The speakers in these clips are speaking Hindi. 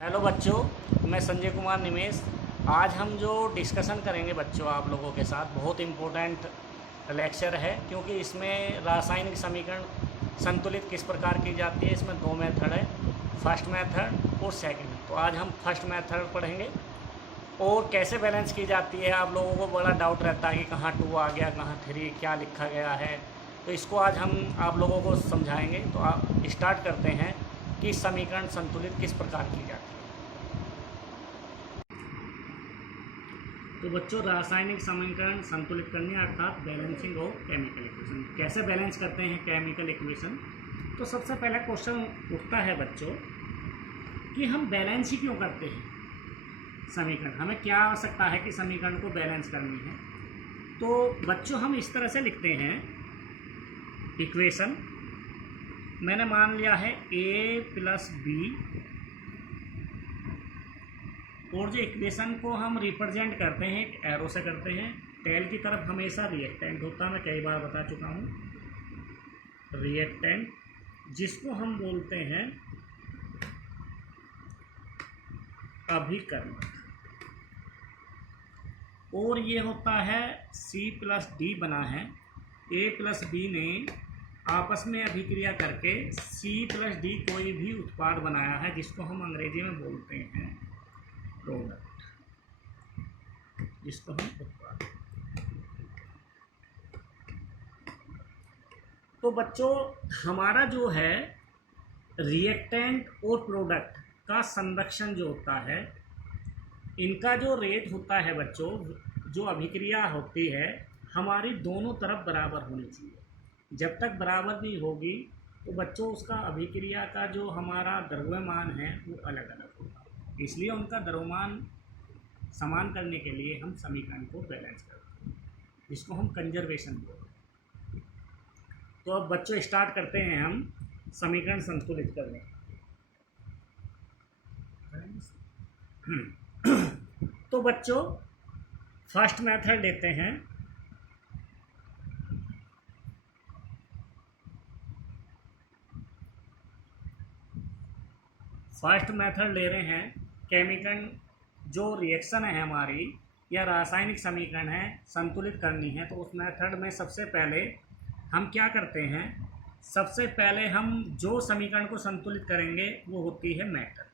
हेलो बच्चों, मैं संजय कुमार निमेश। आज हम जो डिस्कशन करेंगे बच्चों आप लोगों के साथ, बहुत इम्पोर्टेंट लेक्चर है, क्योंकि इसमें रासायनिक समीकरण संतुलित किस प्रकार की जाती है। इसमें दो मेथड है, फर्स्ट मेथड और सेकंड। तो आज हम फर्स्ट मेथड पढ़ेंगे और कैसे बैलेंस की जाती है। आप लोगों को बड़ा डाउट रहता है कि कहाँ 2 आ गया, कहाँ 3, क्या लिखा गया है। तो इसको आज हम आप लोगों को समझाएंगे। तो आप स्टार्ट करते हैं कि समीकरण संतुलित किस प्रकार की जाती है। तो बच्चों, रासायनिक समीकरण संतुलित करने अर्थात बैलेंसिंग ऑफ केमिकल इक्वेशन, कैसे बैलेंस करते हैं केमिकल इक्वेशन। तो सबसे पहला क्वेश्चन उठता है बच्चों कि हम बैलेंस ही क्यों करते हैं समीकरण। हमें क्या आवश्यकता है कि समीकरण को बैलेंस करनी है। तो बच्चों, हम इस तरह से लिखते हैं इक्वेशन। मैंने मान लिया है a + b, और जो इक्वेशन को हम रिप्रेजेंट करते हैं एक एरो से करते हैं। टेल की तरफ हमेशा रिएक्टेंट होता है, मैं कई बार बता चुका हूँ। रिएक्टेंट जिसको हम बोलते हैं अभिकर्मक, और ये होता है C+D बना है। A+B ने आपस में अभिक्रिया करके C+D कोई भी उत्पाद बनाया है, जिसको हम अंग्रेजी में बोलते हैं प्रोडक्ट, जिसको हम उत्पाद। तो बच्चों, हमारा जो है रिएक्टेंट और प्रोडक्ट का संरक्षण जो होता है, इनका जो रेट होता है बच्चों, जो अभिक्रिया होती है हमारी दोनों तरफ बराबर होनी चाहिए। जब तक बराबर नहीं होगी तो बच्चों उसका अभिक्रिया का जो हमारा द्रव्यमान है वो अलग अलग होगा। इसलिए उनका द्रव्यमान समान करने के लिए हम समीकरण को बैलेंस करते हैं, जिसको हम कंजर्वेशन बोलते हैं। तो अब बच्चों स्टार्ट करते हैं हम समीकरण संतुलित करने। तो बच्चों, फर्स्ट मेथड लेते हैं। फर्स्ट मेथड ले रहे हैं केमिकल जो रिएक्शन है हमारी या रासायनिक समीकरण है संतुलित करनी है। तो उस मेथड में सबसे पहले हम क्या करते हैं, सबसे पहले हम जो समीकरण को संतुलित करेंगे वो होती है मेटल,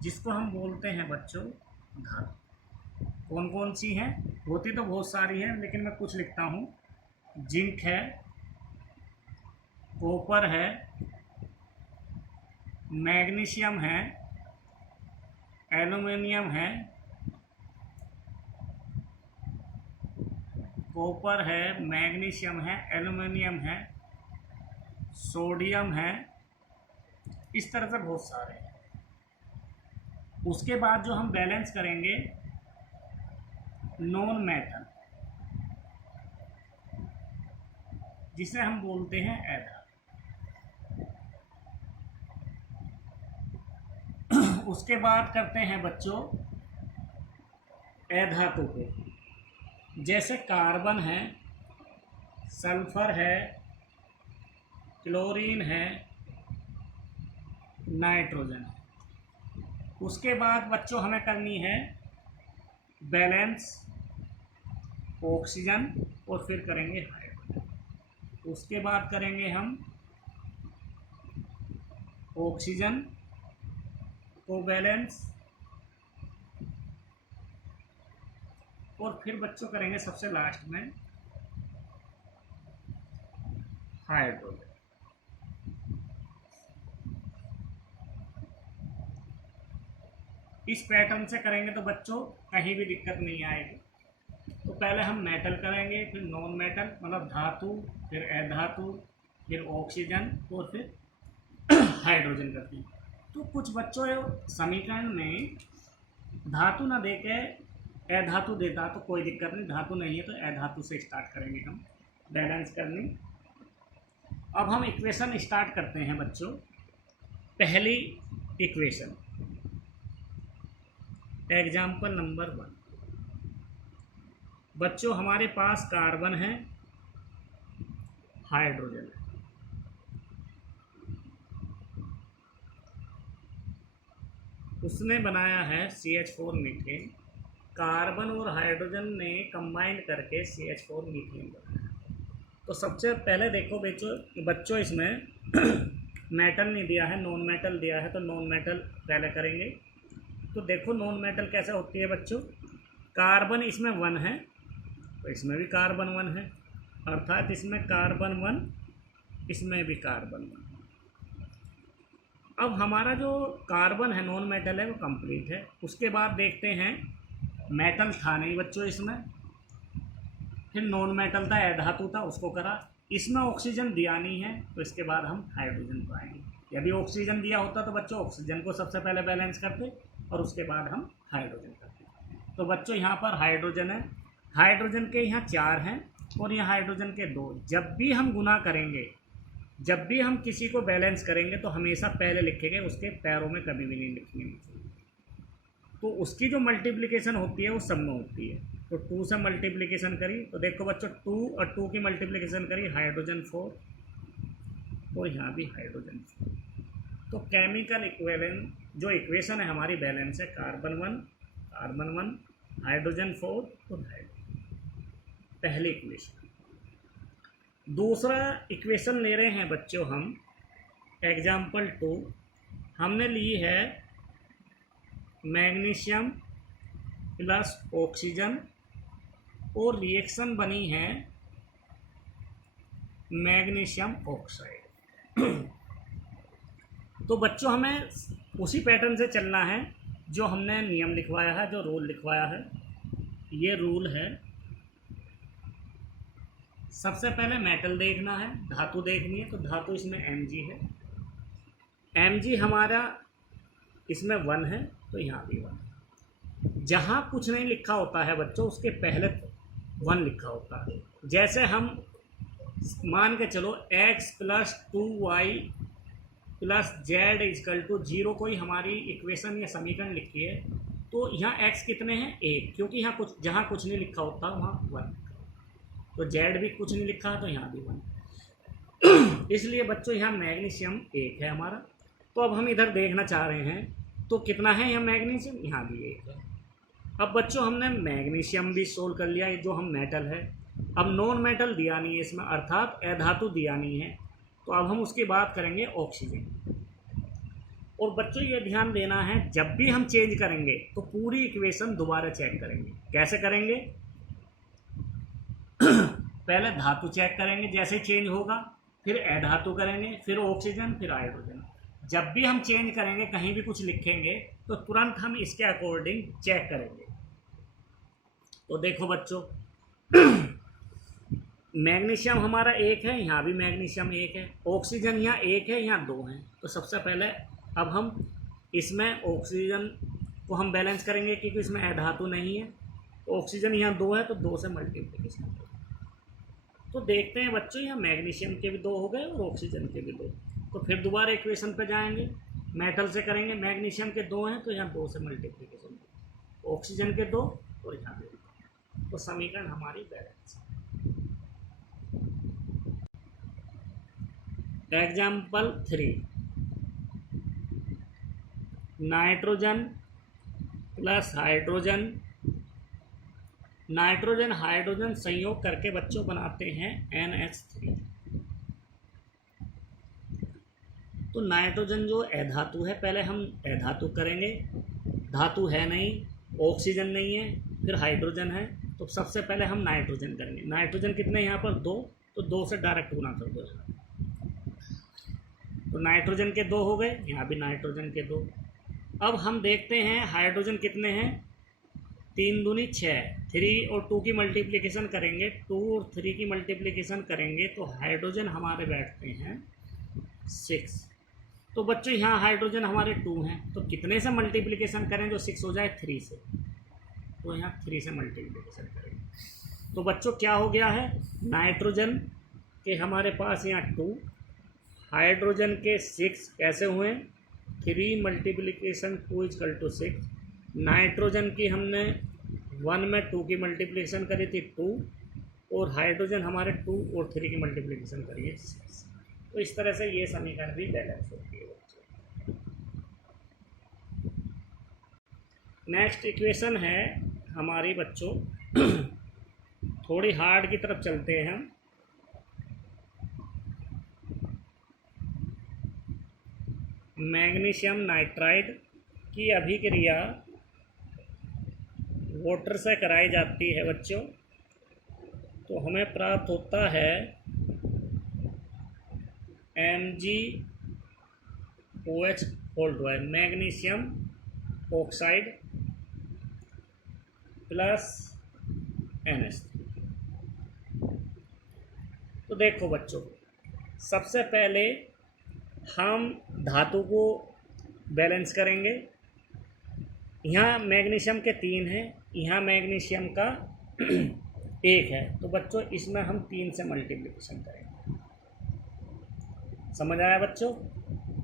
जिसको हम बोलते हैं बच्चों धातु। कौन कौन सी हैं, होती तो बहुत सारी हैं, लेकिन मैं कुछ लिखता हूँ। जिंक है, कॉपर है, मैग्नीशियम है, एल्युमिनियम है, कॉपर है, मैग्नीशियम है, एल्युमिनियम है, सोडियम है, इस तरह से बहुत सारे हैं। उसके बाद जो हम बैलेंस करेंगे नॉन मेटल, जिसे हम बोलते हैं एधा। उसके बाद करते हैं बच्चों अधातु को, जैसे कार्बन है, सल्फर है, क्लोरीन है, नाइट्रोजन है। उसके बाद बच्चों हमें करनी है बैलेंस ऑक्सीजन, और फिर करेंगे हाइड्रोजन। उसके बाद करेंगे हम ऑक्सीजन को बैलेंस, और फिर बच्चों करेंगे सबसे लास्ट में हाइड्रोजन। इस पैटर्न से करेंगे तो बच्चों कहीं भी दिक्कत नहीं आएगी। तो पहले हम मेटल करेंगे, फिर नॉन मेटल मतलब धातु, फिर अधातु, फिर ऑक्सीजन, और फिर हाइड्रोजन करते हैं। तो कुछ बच्चों समीकरण में धातु ना देके अधातु देता तो कोई दिक्कत नहीं, धातु नहीं है तो अधातु से स्टार्ट करेंगे हम बैलेंस करनी। अब हम इक्वेशन स्टार्ट करते हैं बच्चों। पहली इक्वेशन, एग्जाम्पल नंबर 1। बच्चों, हमारे पास कार्बन है, हाइड्रोजन है, उसने बनाया है CH4 मीथेन, कार्बन और हाइड्रोजन ने कंबाइंड करके CH4 मीथेन बनाया। तो सबसे पहले देखो बच्चों इसमें मेटल नहीं दिया है, नॉन मेटल दिया है, तो नॉन मेटल पहले करेंगे। तो देखो नॉन मेटल कैसे होती है बच्चों, कार्बन इसमें 1 है तो इसमें भी कार्बन 1 है, अर्थात इसमें कार्बन 1, इसमें भी कार्बन 1। अब हमारा जो कार्बन है नॉन मेटल है वो कंप्लीट है। उसके बाद देखते हैं मेटल था नहीं बच्चों इसमें, फिर नॉन मेटल था, अधातु था, उसको करा। इसमें ऑक्सीजन दिया नहीं है तो इसके बाद हम हाइड्रोजन पाएंगे। यदि ऑक्सीजन दिया होता तो बच्चों ऑक्सीजन को सबसे पहले बैलेंस करते और उसके बाद हम हाइड्रोजन करते। तो बच्चों यहाँ पर हाइड्रोजन है, हाइड्रोजन के यहाँ 4 हैं और यहाँ हाइड्रोजन के 2। जब भी हम गुना करेंगे, जब भी हम किसी को बैलेंस करेंगे तो हमेशा पहले लिखेंगे, उसके पैरों में कभी भी नहीं लिखेंगे। तो उसकी जो मल्टीप्लिकेशन होती है वो सब में होती है। तो 2 से मल्टीप्लिकेशन करी तो देखो बच्चों 2 और 2 की मल्टीप्लिकेशन करी हाइड्रोजन 4 और यहाँ भी हाइड्रोजन 4। तो केमिकल इक्विवेलेंट जो इक्वेशन है हमारी बैलेंस है कार्बन 1 हाइड्रोजन 4 और हाइड्रोजन, पहली इक्वेशन। दूसरा इक्वेशन ले रहे हैं बच्चों हम, एग्जाम्पल 2 हमने ली है मैग्नीशियम प्लस ऑक्सीजन और रिएक्शन बनी है मैग्नीशियम ऑक्साइड। तो बच्चों हमें उसी पैटर्न से चलना है जो हमने नियम लिखवाया है, जो रूल लिखवाया है। ये रूल है, सबसे पहले मेटल देखना है, धातु देखनी है। तो धातु इसमें Mg है, Mg हमारा इसमें 1 है तो यहाँ भी 1। जहाँ कुछ नहीं लिखा होता है बच्चों उसके पहले 1 लिखा होता है। जैसे हम मान के चलो x + 2y + z = 0 कोई हमारी इक्वेशन या समीकरण लिखी है, तो यहाँ x कितने हैं 1, क्योंकि यहाँ जहाँ कुछ नहीं लिखा होता वहाँ 1। तो z भी कुछ नहीं लिखा है तो यहाँ भी 1। इसलिए बच्चों यहाँ मैग्नीशियम 1 है हमारा। तो अब हम इधर देखना चाह रहे हैं तो कितना है यहाँ मैग्नीशियम, यहाँ भी 1 है। अब बच्चों हमने मैग्नीशियम भी सोल्व कर लिया, जो हम मेटल है। अब नॉन मेटल दिया नहीं है इसमें, अर्थात अधातु दिया नहीं है। तो अब हम उसकी बात करेंगे ऑक्सीजन। और बच्चों ये ध्यान देना है, जब भी हम चेंज करेंगे तो पूरी इक्वेशन दोबारा चेक करेंगे। कैसे करेंगे पहले धातु चेक करेंगे, जैसे चेंज होगा, फिर अधातु करेंगे, फिर ऑक्सीजन, फिर हाइड्रोजन। जब भी हम चेंज करेंगे, कहीं भी कुछ लिखेंगे तो तुरंत हम इसके अकॉर्डिंग चेक करेंगे। तो देखो बच्चों मैग्नीशियम हमारा 1 है, यहाँ भी मैग्नीशियम 1 है, ऑक्सीजन यहाँ 1 है, यहाँ 2 हैं। तो सबसे पहले अब हम इसमें ऑक्सीजन को हम बैलेंस करेंगे क्योंकि इसमें अधातु नहीं है। ऑक्सीजन यहाँ 2 है तो 2 से मल्टीप्लिकेशन करेंगे। तो देखते हैं बच्चों यहाँ मैग्नीशियम के भी 2 हो गए और ऑक्सीजन के भी 2। तो फिर दोबारा इक्वेशन पे जाएंगे, मेटल से करेंगे, मैग्नीशियम के 2 हैं तो यहाँ 2 से मल्टीप्लिकेशन, ऑक्सीजन के 2 और यहाँ भी 2। तो समीकरण हमारी बैलेंस है। Example 3 nitrogen plus hydrogen, nitrogen hydrogen संयोग करके बच्चों बनाते हैं NH3। तो नाइट्रोजन जो अधातु है, पहले हम अधातु करेंगे, धातु है नहीं, ऑक्सीजन नहीं है, फिर हाइड्रोजन है, तो सबसे पहले हम नाइट्रोजन करेंगे। नाइट्रोजन कितने यहाँ पर 2, तो 2 से डायरेक्ट गुना कर दो। तो नाइट्रोजन के 2 हो गए, यहाँ भी नाइट्रोजन के 2। अब हम देखते हैं हाइड्रोजन कितने हैं, 3 दूनी 6, 3 और 2 की मल्टीप्लिकेशन करेंगे, 2 और 3 की मल्टीप्लिकेशन करेंगे तो हाइड्रोजन हमारे बैठते हैं 6। तो बच्चों यहाँ हाइड्रोजन हमारे 2 हैं, तो कितने से मल्टीप्लिकेशन करें जो 6 हो जाए, 3 से। तो यहाँ 3 से मल्टीप्लिकेशन करेंगे। तो बच्चों क्या हो गया है, नाइट्रोजन के हमारे पास यहाँ 2, हाइड्रोजन के 6 कैसे हुए, 3 मल्टीप्लिकेशन 2 = 6। नाइट्रोजन की हमने 1 में 2 की मल्टीप्लिकेशन करी थी 2, और हाइड्रोजन हमारे 2 और 3 की मल्टीप्लिकेशन करी है 6। तो इस तरह से ये समीकरण भी बैलेंस होती है। नेक्स्ट इक्वेशन है हमारी बच्चों थोड़ी हार्ड की तरफ चलते हैं हम। मैग्नीशियम नाइट्राइड की अभिक्रिया वाटर से कराई जाती है बच्चों, तो हमें प्राप्त होता है MgOH whole two magnesium oxide plus NH3। तो देखो बच्चों, सबसे पहले हम धातु को बैलेंस करेंगे। यहाँ मैग्नीशियम के 3 हैं, यहाँ मैग्नीशियम का 1 है, तो बच्चों इसमें हम 3 से मल्टीप्लिकेशन करेंगे। समझ आया बच्चों?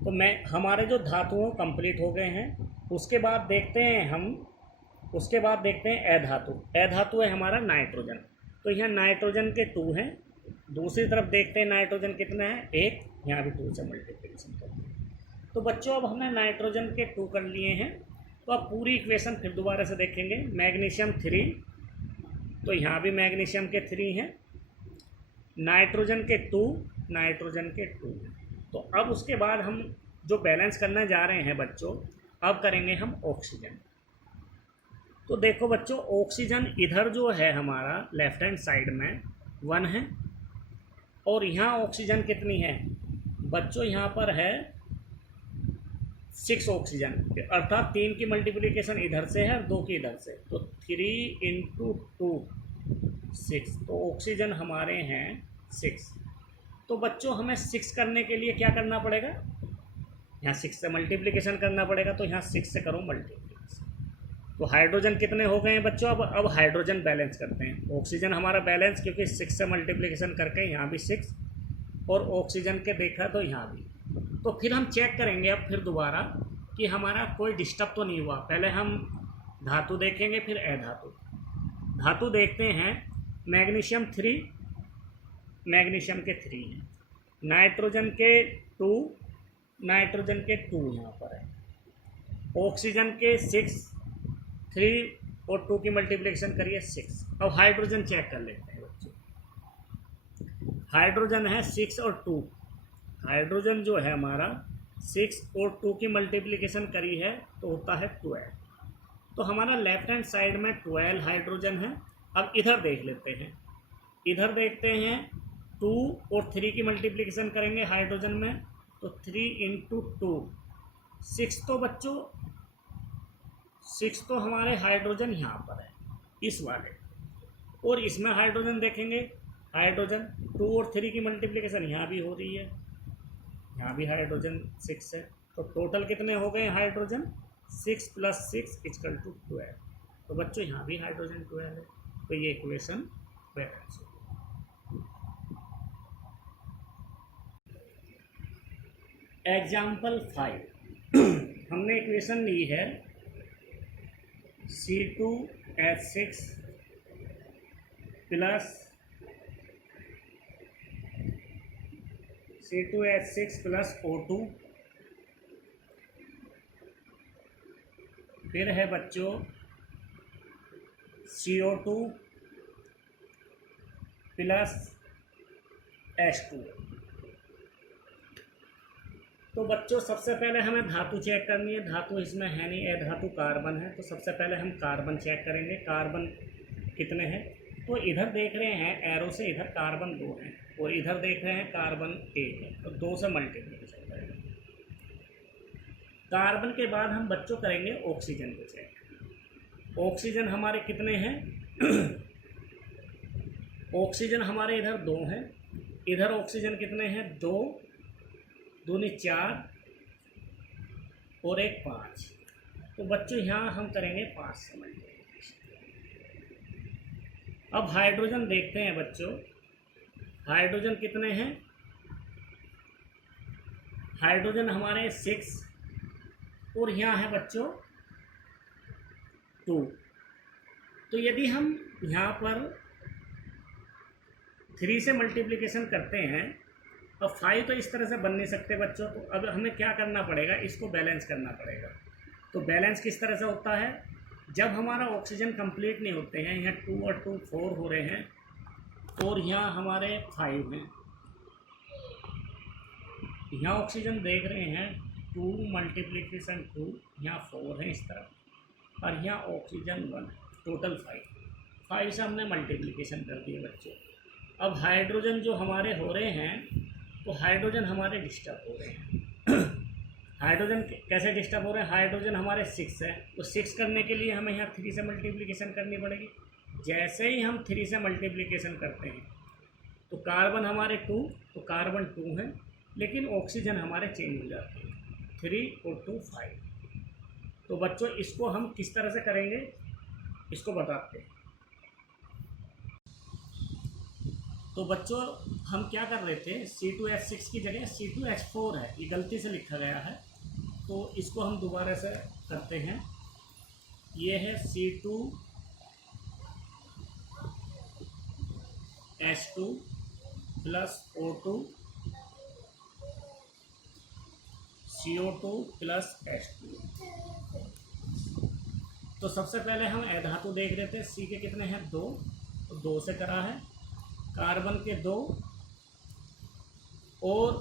तो हमारे जो धातुओं कंप्लीट हो गए हैं। उसके बाद देखते हैं अधातु। अधातु है हमारा नाइट्रोजन, तो यहाँ नाइट्रोजन के 2 हैं। दूसरी तरफ देखते हैं नाइट्रोजन कितना है, 1, यहाँ भी 2 से मल्टीप्लिकेशन करते हैं। तो बच्चों अब हमने नाइट्रोजन के 2 कर लिए हैं, तो अब पूरी इक्वेशन फिर दोबारा से देखेंगे। मैग्नीशियम 3, तो यहाँ भी मैग्नीशियम के 3 हैं, नाइट्रोजन के 2, नाइट्रोजन के 2। तो अब उसके बाद हम जो बैलेंस करने जा रहे हैं बच्चों, अब करेंगे हम ऑक्सीजन। तो देखो बच्चों, ऑक्सीजन इधर जो है हमारा लेफ्ट हैंड साइड में 1 है, और यहाँ ऑक्सीजन कितनी है बच्चों, यहाँ पर है 6 ऑक्सीजन, अर्थात 3 की मल्टीप्लिकेशन इधर से है और 2 की इधर से, तो 3 × 2 6, तो ऑक्सीजन हमारे हैं 6। तो बच्चों हमें 6 करने के लिए क्या करना पड़ेगा, यहाँ 6 से मल्टीप्लिकेशन करना पड़ेगा, तो यहाँ 6 से करो मल्टीप्लिकेशन। तो हाइड्रोजन कितने हो गए हैं बच्चों, अब हाइड्रोजन बैलेंस करते हैं। ऑक्सीजन हमारा बैलेंस, क्योंकि 6 से मल्टीप्लिकेशन करके यहाँ भी 6 और ऑक्सीजन के देखा तो यहाँ भी। तो फिर हम चेक करेंगे अब फिर दोबारा कि हमारा कोई डिस्टर्ब तो नहीं हुआ। पहले हम धातु देखेंगे, फिर अधातु। धातु देखते हैं, मैग्नीशियम 3, मैग्नीशियम के 3 हैं, नाइट्रोजन के 2, नाइट्रोजन के 2 यहाँ पर है, ऑक्सीजन के 6, 3 और 2 की मल्टीप्लिकेशन करिए 6। अब हाइड्रोजन चेक कर लेते हैं बच्चों। हाइड्रोजन है 6 और 2, हाइड्रोजन जो है हमारा 6 और 2 की मल्टीप्लिकेशन करी है तो होता है 12। तो हमारा लेफ्ट हैंड साइड में 12 हाइड्रोजन है। अब इधर देख लेते हैं, इधर देखते हैं 2 और 3 की मल्टीप्लिकेशन करेंगे हाइड्रोजन में, तो 3 × 2 6। तो बच्चों 6 तो हमारे हाइड्रोजन यहाँ पर है इस वाले, और इसमें हाइड्रोजन देखेंगे, हाइड्रोजन 2 और 3 की मल्टीप्लिकेशन यहाँ भी हो रही है, यहाँ भी हाइड्रोजन 6 है। तो टोटल कितने हो गए हाइड्रोजन, 6 + 6 = 12। तो बच्चों यहाँ भी हाइड्रोजन 12 है, तो ये इक्वेशन बैलेंस हो। एग्जाम्पल 5 हमने इक्वेशन ली है C2H6 प्लस O2, फिर है बच्चों CO2 प्लस H2। तो बच्चों सबसे पहले हमें धातु चेक करनी है। धातु इसमें है नहीं, अधातु कार्बन है, तो सबसे पहले हम कार्बन चेक करेंगे। कार्बन कितने हैं, तो इधर देख रहे हैं एरो से, इधर कार्बन 2 हैं और इधर देख रहे हैं कार्बन 1 है, तो 2 से मल्टीप्लिकेशन करेंगे। कार्बन के बाद हम बच्चों करेंगे ऑक्सीजन को चेक। ऑक्सीजन हमारे कितने हैं ऑक्सीजन हमारे इधर 2 हैं, इधर ऑक्सीजन कितने हैं, 2 दूनी 4 और 1 5। तो बच्चों यहाँ हम करेंगे 5 से मल्टीप्लिकेशन। अब हाइड्रोजन देखते हैं बच्चों, हाइड्रोजन कितने हैं, हाइड्रोजन हमारे 6 और यहाँ है बच्चों 2। तो यदि हम यहाँ पर 3 से मल्टीप्लिकेशन करते हैं, अब 5 तो इस तरह से बन नहीं सकते बच्चों, तो अब हमें क्या करना पड़ेगा, इसको बैलेंस करना पड़ेगा। तो बैलेंस किस तरह से होता है, जब हमारा ऑक्सीजन कंप्लीट नहीं होते हैं, यहाँ 2 और 2 4 हो रहे हैं और यहाँ हमारे 5 हैं। यहाँ ऑक्सीजन देख रहे हैं 2 मल्टीप्लिकेशन 2, यहाँ 4 है इस तरफ, और यहाँ ऑक्सीजन 1, टोटल 5 से हमने मल्टीप्लिकेशन कर दिए बच्चों। अब हाइड्रोजन जो हमारे हो रहे हैं, तो हाइड्रोजन हमारे डिस्टर्ब हो रहे हैं। हाइड्रोजन कैसे डिस्टर्ब हो रहे हैं? हाइड्रोजन हमारे 6 है, तो 6 करने के लिए हमें यहाँ 3 से मल्टीप्लिकेशन करनी पड़ेगी। जैसे ही हम 3 से मल्टीप्लिकेशन करते हैं तो कार्बन हमारे 2, तो कार्बन 2 है, लेकिन ऑक्सीजन हमारे चेंज हो जाते हैं 3 और 2 5। तो बच्चों इसको हम किस तरह से करेंगे इसको बताते हैं। तो बच्चों हम क्या कर रहे थे, C2H6 की जगह C2H4 है, ये गलती से लिखा गया है, तो इसको हम दोबारा से करते हैं। ये है C2H2 plus O2 CO2 plus H2। तो सबसे पहले हम अधातु देख रहे थे, C के कितने हैं 2, तो 2 से करा है। कार्बन के 2 और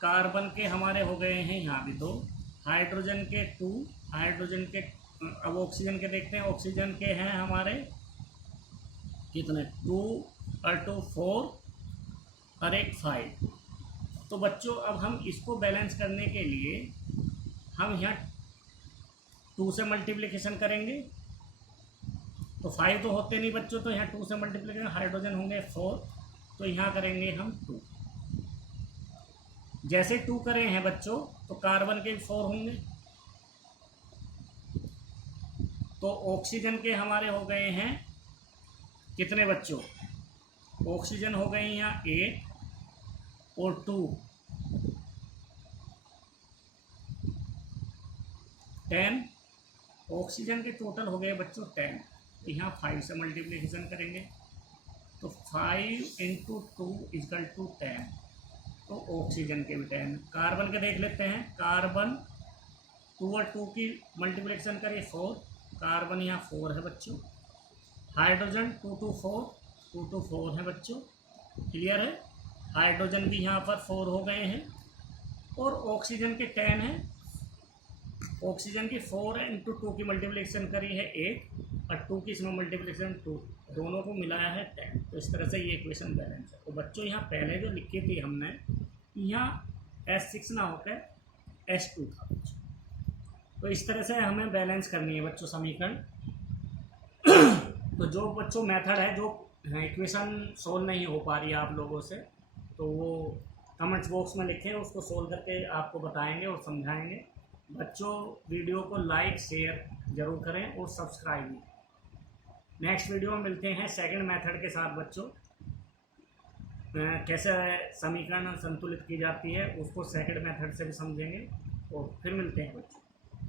कार्बन के हमारे हो गए हैं यहाँ भी 2, हाइड्रोजन के 2, हाइड्रोजन के, अब ऑक्सीजन के देखते हैं, ऑक्सीजन के हैं हमारे कितने 2 और 2 4 और एक 5। तो बच्चों अब हम इसको बैलेंस करने के लिए हम यहाँ 2 से मल्टीप्लिकेशन करेंगे, तो 5 तो होते नहीं बच्चों, तो यहाँ 2 से मल्टीप्लिकेशन, हाइड्रोजन होंगे 4, तो यहाँ करेंगे हम 2। जैसे 2 करे हैं बच्चों तो कार्बन के 4 होंगे, तो ऑक्सीजन के हमारे हो गए हैं कितने बच्चों, ऑक्सीजन हो गए यहाँ 8 और 2 10, ऑक्सीजन के टोटल हो गए बच्चों 10। यहाँ 5 से मल्टीप्लिकेशन करेंगे, तो 5 × 2 = 10, तो ऑक्सीजन के भी 10। कार्बन के देख लेते हैं, कार्बन 2 और 2 की मल्टीप्लिकेशन करिए 4, कार्बन यहाँ 4 है बच्चों। हाइड्रोजन 2 2 4, 2 2 4 है बच्चों, क्लियर है। हाइड्रोजन भी यहाँ पर 4 हो गए हैं, और ऑक्सीजन के 10 है। ऑक्सीजन की 4 × 2 की मल्टीप्लिकेशन करी है 8, और 2 की इसमें मल्टीप्लिकेशन 2, दोनों को मिलाया है 10। तो इस तरह से ये इक्वेशन बैलेंस है। तो बच्चों यहाँ पहले जो लिखी थी हमने, यहाँ H6 ना होकर H2 था बच्चों। तो इस तरह से हमें बैलेंस करनी है बच्चों समीकरण। तो जो बच्चों मेथड है, जो इक्वेशन सोल्व नहीं हो पा रही है आप लोगों से, तो वो कमेंट्स बॉक्स में लिखें, उसको सोल्व करके आपको बताएंगे और समझाएंगे। बच्चों वीडियो को लाइक शेयर ज़रूर करें और सब्सक्राइब भी। नेक्स्ट वीडियो में मिलते हैं सेकंड मेथड के साथ बच्चों। कैसे समीकरण संतुलित की जाती है उसको सेकंड मेथड से भी समझेंगे, और फिर मिलते हैं बच्चों।